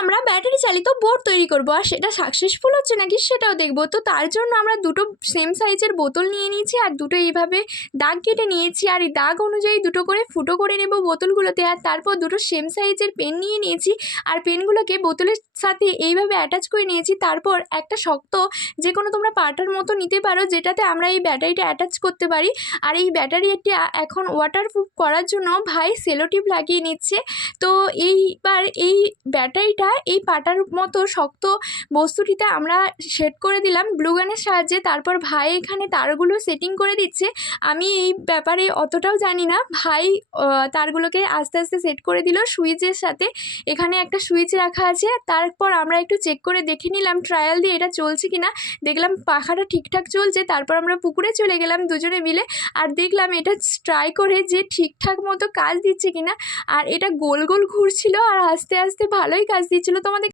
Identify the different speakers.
Speaker 1: আমরা ব্যাটারি চালিত বোট তৈরি করব। আর সেটা সাকসেসফুল হচ্ছে নাকি সেটাও দেখব। তো তার জন্য আমরা দুটো সেম সাইজের বোতল নিয়ে নিয়েছি আর দুটো এইভাবে দাগ কেটে নিয়েছি। আর এই দাগ অনুযায়ী দুটো করে ফুটো করে নেব বোতলগুলোতে। আর তারপর দুটো সেম সাইজের পেন নিয়ে নিয়েছি। আর পেনগুলোকে বোতলের সাথে এইভাবে অ্যাটাচ করে নিয়েছি। তারপর একটা শক্ত যে কোনো তোমরা পাটার মতো নিতে পারো, যেটাতে আমরা এই ব্যাটারিটা অ্যাটাচ করতে পারি। আর এই ব্যাটারিটা এখন ওয়াটারপ্রুফ করার জন্য ভাই সেলোটিপ লাগিয়ে নিচ্ছে। তো এইবার এই ব্যাটারিটা এই পাটার মতো শক্ত বস্তুটিতে আমরা সেট করে দিলাম। ব্লুগানের সাহায্যে তারপর ভাই এখানে তারগুলো সেটিং করে দিচ্ছে। আমি এই ব্যাপারে অতটাও জানি না। ভাই তারগুলোকে আস্তে আস্তে সেট করে দিল সুইচের সাথে। এখানে একটা সুইচ রাখা আছে। তারপর আমরা একটু চেক করে দেখে নিলাম ট্রায়াল দিয়ে এটা চলছে কি না দেখলাম পাখাটা ঠিকঠাক চলছে। তারপর আমরা পুকুরে চলে গেলাম দুজনে মিলে। আর দেখলাম এটা ট্রাই করে যে ঠিকঠাক মতো কাজ দিচ্ছে কিনা। আর এটা গোল গোল ঘুরছিল। আর আস্তে আস্তে ভালোই কাজ দিচ্ছিল তোমাদের